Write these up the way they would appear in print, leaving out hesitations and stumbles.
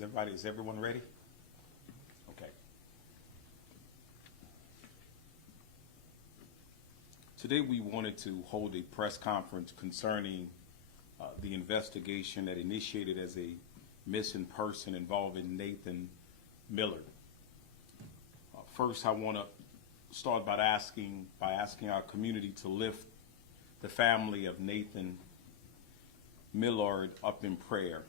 Is everyone ready? Okay. Today we wanted to hold a press conference concerning the investigation that initiated as a missing person involving Nathan Millard. First, I want to start by asking our community to lift the family of Nathan Millard up in prayer,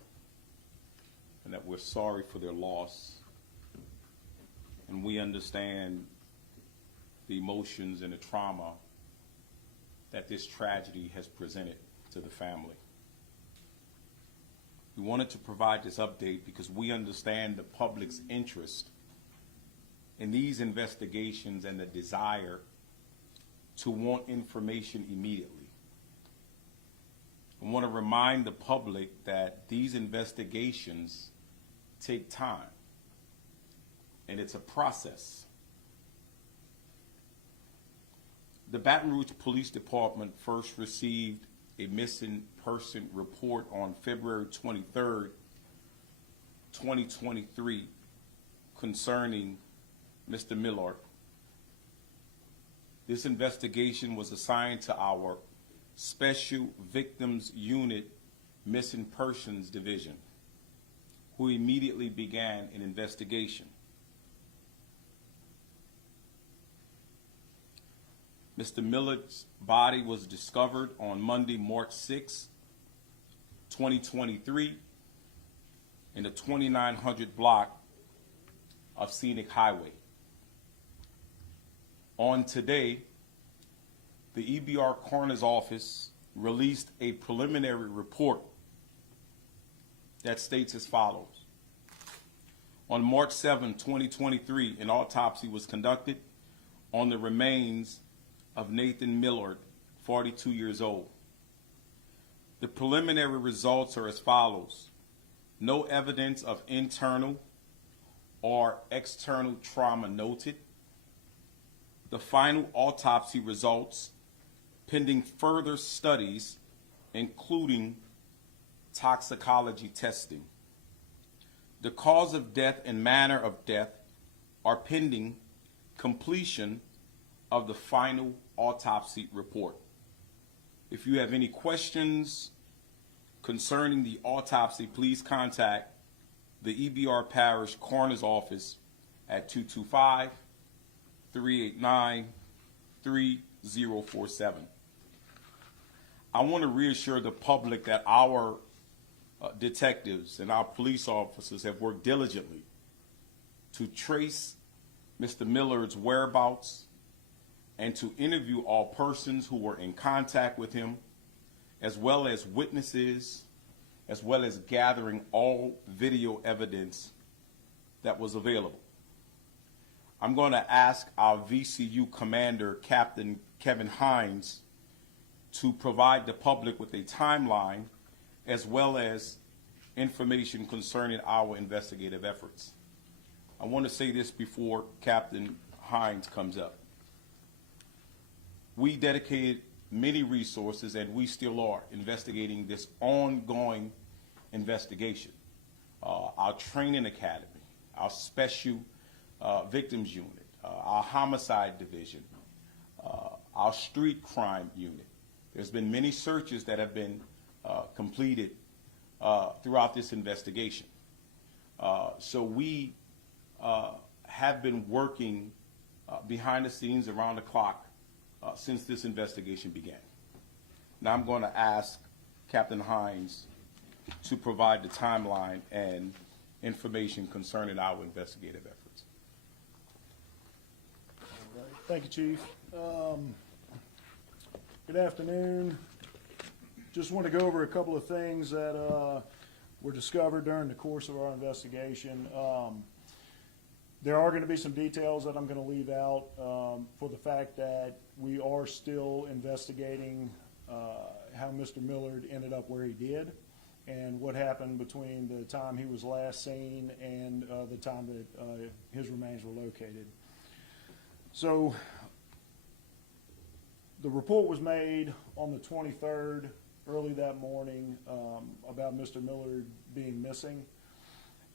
and that we're sorry for their loss, and we understand the emotions and the trauma that this tragedy has presented to the family. We wanted to provide this update because we understand the public's interest in these investigations and the desire to want information immediately. I want to remind the public that these investigations take time, and it's a process. The Baton Rouge Police Department first received a missing person report on February 23rd, 2023, concerning Mr. Millard. This investigation was assigned to our Special Victims Unit Missing Persons Division, who immediately began an investigation. Mr. Millard's body was discovered on Monday, March 6, 2023, in the 2900 block of Scenic Highway. On today, the EBR Coroner's Office released a preliminary report that states as follows. On March 7, 2023, an autopsy was conducted on the remains of Nathan Millard, 42 years old. The preliminary results are as follows. No evidence of internal or external trauma noted. The final autopsy results, pending further studies, including toxicology testing. The cause of death and manner of death are pending completion of the final autopsy report. If you have any questions concerning the autopsy, please contact the EBR Parish Coroner's Office at 225-389-3047. I want to reassure the public that our detectives and our police officers have worked diligently to trace Mr. Millard's whereabouts and to interview all persons who were in contact with him, as well as witnesses, as well as gathering all video evidence that was available. I'm going to ask our VCU commander, Captain Kevin Hines, to provide the public with a timeline as well as information concerning our investigative efforts. I want to say this before Captain Hines comes up. We dedicated many resources, and we still are investigating this ongoing investigation. Our training academy, our special victims unit, our homicide division, our street crime unit. There's been many searches that have been completed throughout this investigation. So we have been working behind the scenes around the clock since this investigation began. Now I'm going to ask Captain Hines to provide the timeline and information concerning our investigative efforts. All right. Thank you, Chief. Good afternoon. Just want to go over a couple of things that were discovered during the course of our investigation. There are going to be some details that I'm going to leave out for the fact that we are still investigating how Mr. Millard ended up where he did and what happened between the time he was last seen and the time that his remains were located. So the report was made on the 23rd, early that morning, about Mr. Millard being missing.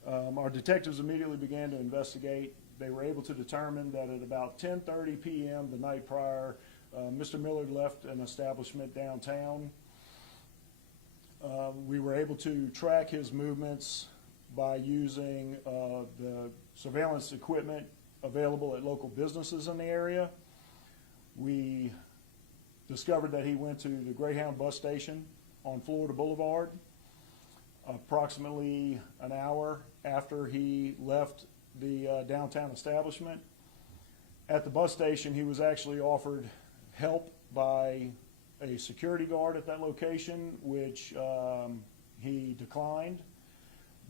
Our detectives immediately began to investigate. They were able to determine that at about 10:30 p.m. the night prior, Mr. Millard left an establishment downtown. We were able to track his movements by using the surveillance equipment available at local businesses in the area. We discovered that he went to the Greyhound bus station on Florida Boulevard approximately an hour after he left the downtown establishment. At the bus station, he was actually offered help by a security guard at that location, which he declined.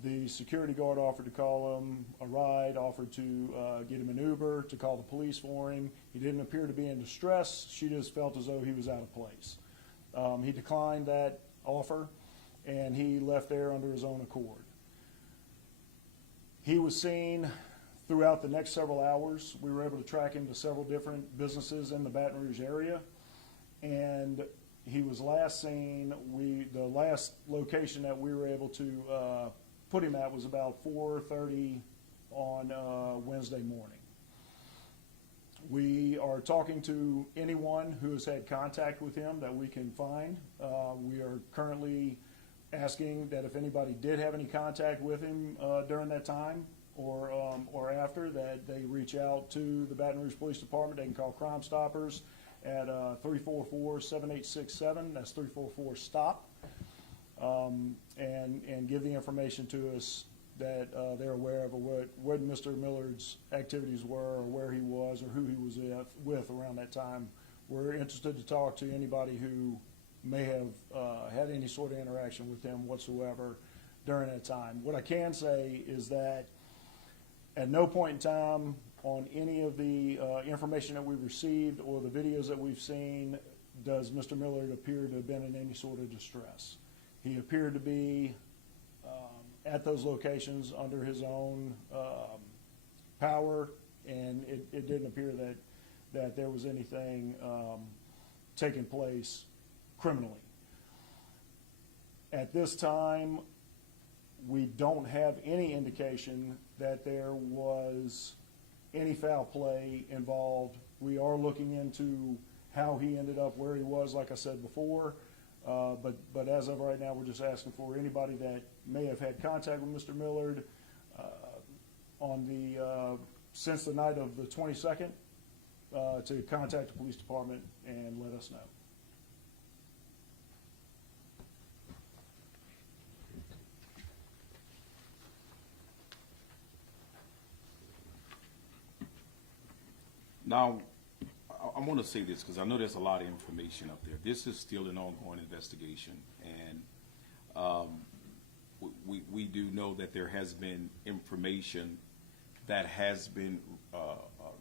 The security guard offered to call him a ride, offered to get him an Uber, to call the police for him. He didn't appear to be in distress. She just felt as though he was out of place. He declined that offer, and he left there under his own accord. He was seen throughout the next several hours. We were able to track him to several different businesses in the Baton Rouge area, and he was last seen, the last location that we were able to put him at was about 4:30 on Wednesday morning. We are talking to anyone who has had contact with him that we can find. We are currently asking that if anybody did have any contact with him during that time or after, that they reach out to the Baton Rouge Police Department. They can call Crime Stoppers at 344-7867. That's 344-STOP. And give the information to us that they're aware of what Mr. Millard's activities were, or where he was, or who he was with around that time. We're interested to talk to anybody who may have had any sort of interaction with him whatsoever during that time. What I can say is that at no point in time on any of the information that we've received or the videos that we've seen does Mr. Millard appear to have been in any sort of distress. He appeared to be at those locations under his own power, and it didn't appear that there was anything taking place criminally. At this time, we don't have any indication that there was any foul play involved. We are looking into how he ended up where he was, like I said before. But as of right now, we're just asking for anybody that may have had contact with Mr. Millard since the night of the 22nd to contact the police department and let us know. Now, I want to say this because I know there's a lot of information up there. This is still an ongoing investigation, and we do know that there has been information that has been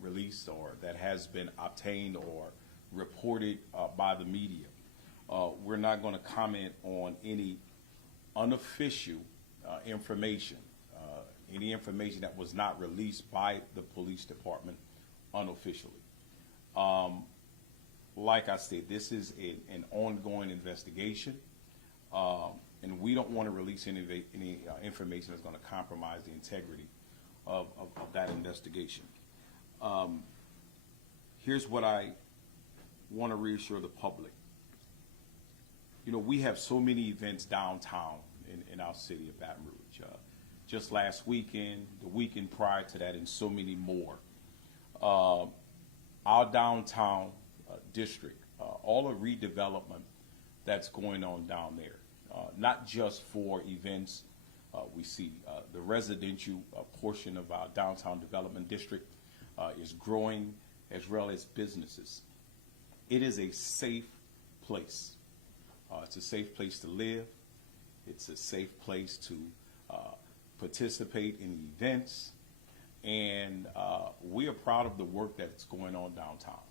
released or that has been obtained or reported by the media. We're not going to comment on any unofficial information, any information that was not released by the police department unofficially. Like I said, this is an ongoing investigation, and we don't want to release any information that's going to compromise the integrity of that investigation. Here's what I want to reassure the public. You know, we have so many events downtown in our city of Baton Rouge. Just last weekend, the weekend prior to that, and so many more. Our downtown district, all the redevelopment that's going on down there, not just for events. We see the residential portion of our downtown development district is growing, as well as businesses. It is a safe place. It's a safe place to live. It's a safe place to participate in events. And we are proud of the work that's going on downtown.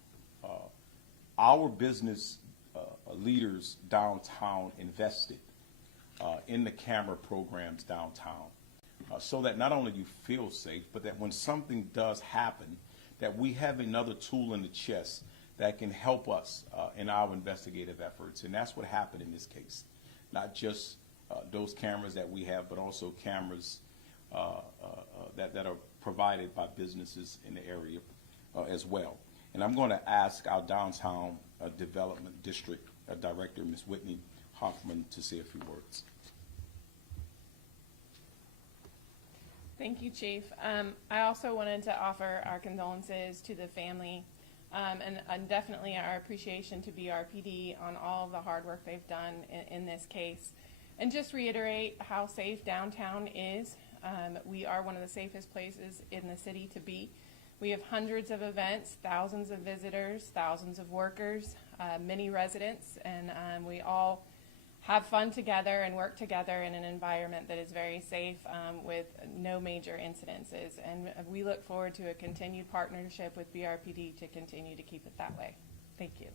Our business leaders downtown invested in the camera programs downtown so that not only you feel safe, but that when something does happen, that we have another tool in the chest that can help us in our investigative efforts. And that's what happened in this case. Not just those cameras that we have, but also cameras that are provided by businesses in the area as well. And I'm going to ask our downtown development district director, Ms. Whitney Hoffman, to say a few words. Thank you, Chief. I also wanted to offer our condolences to the family and definitely our appreciation to BRPD on all of the hard work they've done in this case. And just reiterate how safe downtown is. We are one of the safest places in the city to be. We have hundreds of events, thousands of visitors, thousands of workers, many residents, and we all have fun together and work together in an environment that is very safe with no major incidences. And we look forward to a continued partnership with BRPD to continue to keep it that way. Thank you.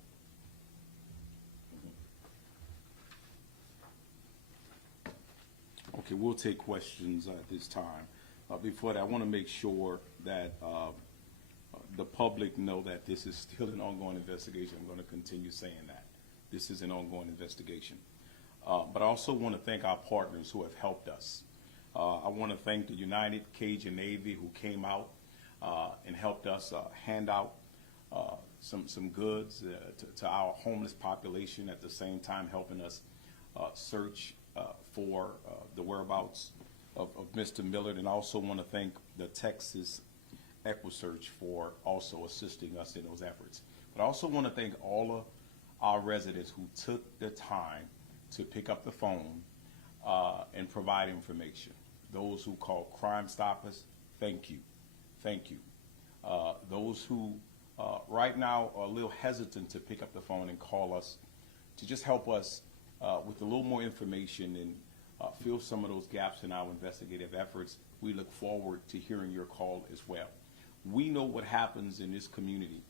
Okay, we'll take questions at this time. Before that, I want to make sure that the public know that this is still an ongoing investigation. I'm going to continue saying that. This is an ongoing investigation. But I also want to thank our partners who have helped us. I want to thank the United Cajun Navy who came out and helped us hand out some goods to our homeless population, at the same time helping us search for the whereabouts of Mr. Millard. And I also want to thank the Texas EquiSearch for also assisting us in those efforts. But I also want to thank all of our residents who took the time to pick up the phone and provide information. Those who call Crime Stoppers, thank you. Thank you. Those who right now are a little hesitant to pick up the phone and call us to just help us with a little more information and fill some of those gaps in our investigative efforts, we look forward to hearing your call as well. We know what happens in this community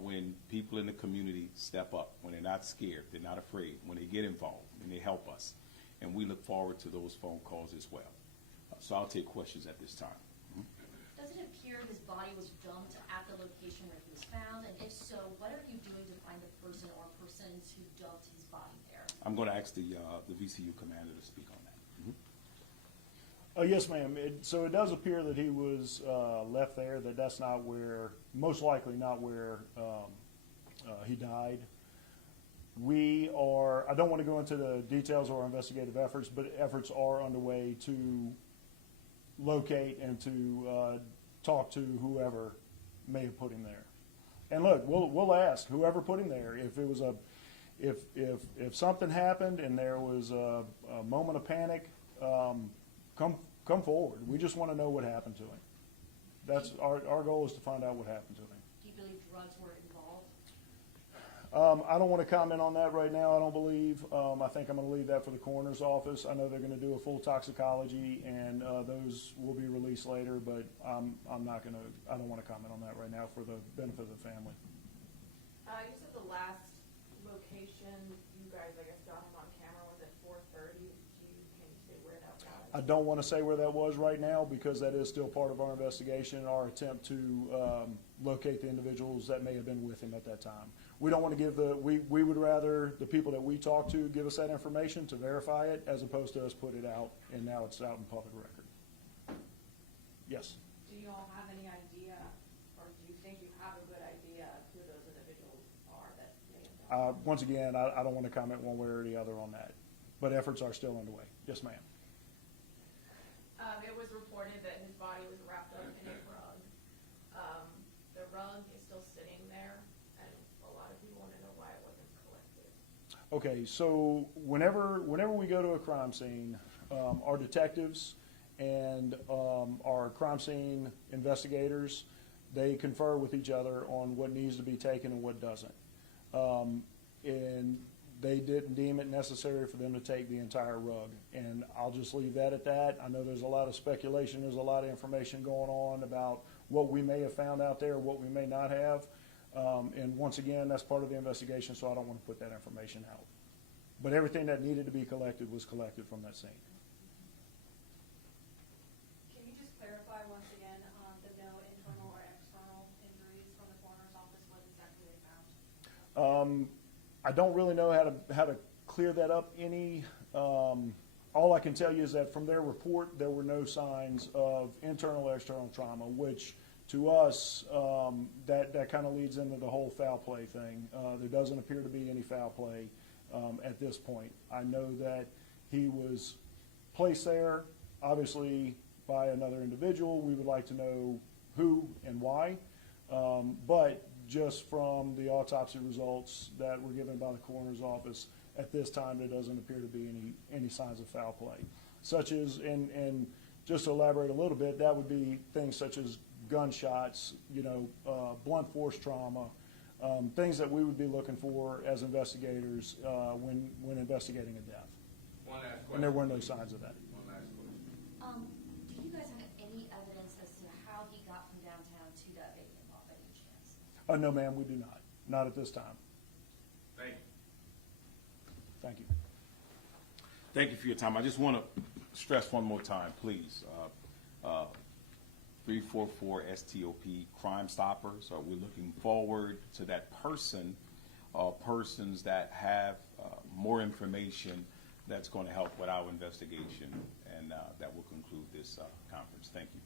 when people in the community step up, when they're not scared, they're not afraid, when they get involved and they help us. And we look forward to those phone calls as well. So I'll take questions at this time. Does it appear his body was dumped at the location where he was found? And if so, what are you doing to find the person or persons who dumped his body there? I'm going to ask the VCU commander to speak on that. Yes, ma'am. So it does appear that he was left there, that's not where, most likely not where he died. I don't want to go into the details of our investigative efforts, but efforts are underway to locate and to talk to whoever may have put him there. And look, we'll ask whoever put him there if it was if something happened and there was a moment of panic, come forward. We just want to know what happened to him. That's our goal is to find out what happened to him. Do you believe drugs were involved? I don't want to comment on that right now. I don't believe. I think I'm going to leave that for the coroner's office. I know they're going to do a full toxicology, and those will be released later. But I'm not going to. I don't want to comment on that right now for the benefit of the family. You said the last location you guys, I guess, got him on camera was at 4:30. Can you say where that was? I don't want to say where that was right now because that is still part of our investigation and our attempt to locate the individuals that may have been with him at that time. We don't want to give we would rather the people that we talk to give us that information to verify it as opposed to us put it out and now it's out in public record. Yes. Do you all have any idea, or do you think you have a good idea of who those individuals are that may have done? Once again, I don't want to comment one way or the other on that, but efforts are still underway. Yes, ma'am. It was reported that his body was wrapped up in a rug. The rug is still sitting there, and a lot of people want to know why it wasn't collected. Okay, so whenever we go to a crime scene, our detectives and our crime scene investigators, they confer with each other on what needs to be taken and what doesn't. And they didn't deem it necessary for them to take the entire rug. And I'll just leave that at that. I know there's a lot of speculation, there's a lot of information going on about what we may have found out there, what we may not have. And once again, that's part of the investigation, so I don't want to put that information out. But everything that needed to be collected was collected from that scene. Can you just clarify once again the no internal or external injuries from the coroner's office, what exactly they found? I don't really know how to clear that up any all I can tell you is that from their report, there were no signs of internal or external trauma, which to us, that kind of leads into the whole foul play thing. There doesn't appear to be any foul play at this point. I know that he was placed there, obviously, by another individual. We would like to know who and why. But just from the autopsy results that were given by the coroner's office, at this time, there doesn't appear to be any signs of foul play. Such as, and just to elaborate a little bit, that would be things such as gunshots, blunt force trauma, things that we would be looking for as investigators when investigating a death. One last question. And there were no signs of that. One last question. Do you guys have any evidence as to how he got from downtown to that vacant lot by any chance? No, ma'am, we do not. Not at this time. Thank you. Thank you. Thank you for your time. I just want to stress one more time, please. 344 STOP Crime Stoppers. We're looking forward to that person or persons that have more information that's going to help with our investigation, and that will conclude this conference. Thank you.